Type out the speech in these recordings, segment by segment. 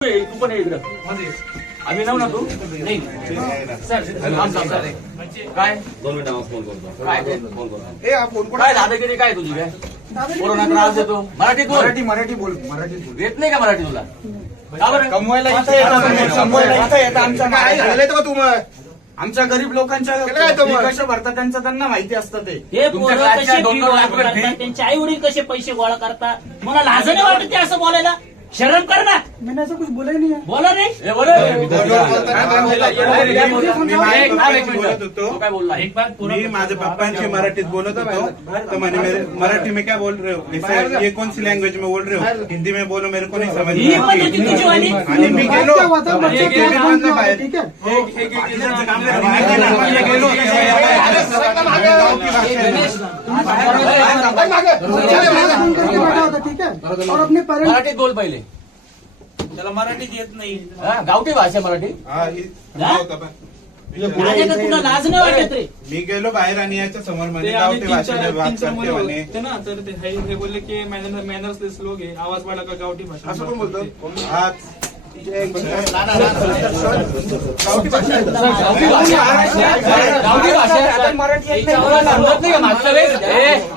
तू पण ये इकडं. आम्ही नाव ना तू नाही सर काय 2 मिनिटांवर फोन करतो. काय ते? फोन करतो. काय दादागिरी काय तुझी काय कोरोना त्रास देतो मराठीत बोल. मराठी बोल मराठीत बोल. येत नाही का मराठी तुला का बरं? कमवायला इथं येतं, कमवायला इथं येतं. आमच्या काय झालंय का तुम्हाला? आमच्या गरीब लोकांच्या कशा भरतात त्यांचं त्यांना माहिती असतं ते. हे तुमच्या पोरं क्लासच्या कसे दोन फी दोन गोळा लाख रुपये करतात, फी? त्यांचे आई वडील कसे पैसे गोळा करतात. मला लाज नाही वाटत ते असं बोलायला. शरम कर ना. मैंने ऐसा कुछ बोला ही नहीं है। बोला नाही. ए, बोल रे. बोलत होतो. तू काय बोलला एक बार मी माझ्या पप्पांशी मराठीत बोलत होतो तो म्हणे मराठी में क्या बोल रहे हो ऐसा ये कौन सी लैंग्वेज में बोल रहे हो हिंदी में बोलो मेरे को नहीं समझ ही में पण आती. होती तुझी वाली. आणि मी गेलो क्या हुआ था? बच्चे क्या काम किया होता, ठीक है? बाकीच्यांचं काम नाही. मी गेलो तेव्हा गावठी भाषा आहे. काम करके बैठा होता, ठीक है? और अपने पेरेंट्स मराठीत बोल पहिले. त्याला मराठीत येत नाही. हा, गावठी भाषा मराठी. हा, ही- हा? होता पण. माझ्या का तुला लाज नाही वाटत रे. मी गेलो बाहेर आणि याच्या समोर म्हणे गावठी भाषेने बात करते म्हणे होते ना तर ते हे बोलले की मॅनर्सलेस लोक आहे आवाज वाढला का गावठी भाषा असं कोण बोलतो आज गावठी भाषा गावठी भाषा आता मराठी येत नाही. तुला समजत नाही का मागच्या वेळेस?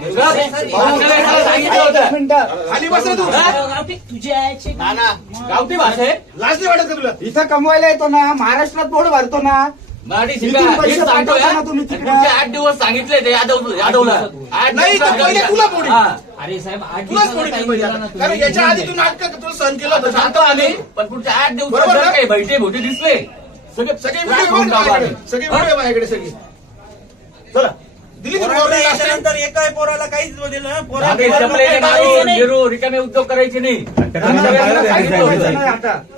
मागच्या वेळेस सांगितलं होतं. खाली बसा तू. गावठी तुझ्या आईची गावठी भाषा आहे लाज नाही वाटत का तुला? इथं कमवायला येतो ना, महाराष्ट्रात पोट भरतो ना. मराठी शिका. इथून पैसे हेच सांगतोय, पाठवता ना हा. तुम्ही तिकडे. पुढचे 8 दिवस सांगितले ते यादवला 8 नाही, दिवस तर पहिले तुला पोडी. हा. अरे साहेब 8 तुलाच दिवसाचा पोडी time पाहिजे दिला आता. ना तुम्ही. कारण याच्या आधी तू नाटक तुला सहन केलं होतं. सांगतो आम्ही पण पुढच्या 8 दिवसात बरोबर जर ना? काही बैठे भोटे दिसले सगळे सगळे त्रास व्हिडिओ होऊन जाऊ आम्ही. सगळे व्हिडिओ माझ्याकडे सगळे. चला दिली तुम्ही order last time? एका पोराला काहीच दिलं आम्ही चपलेचे मारून, गिरू, रिकामे उद्योग करायचे नाही. सांगितलं होतं ना आता.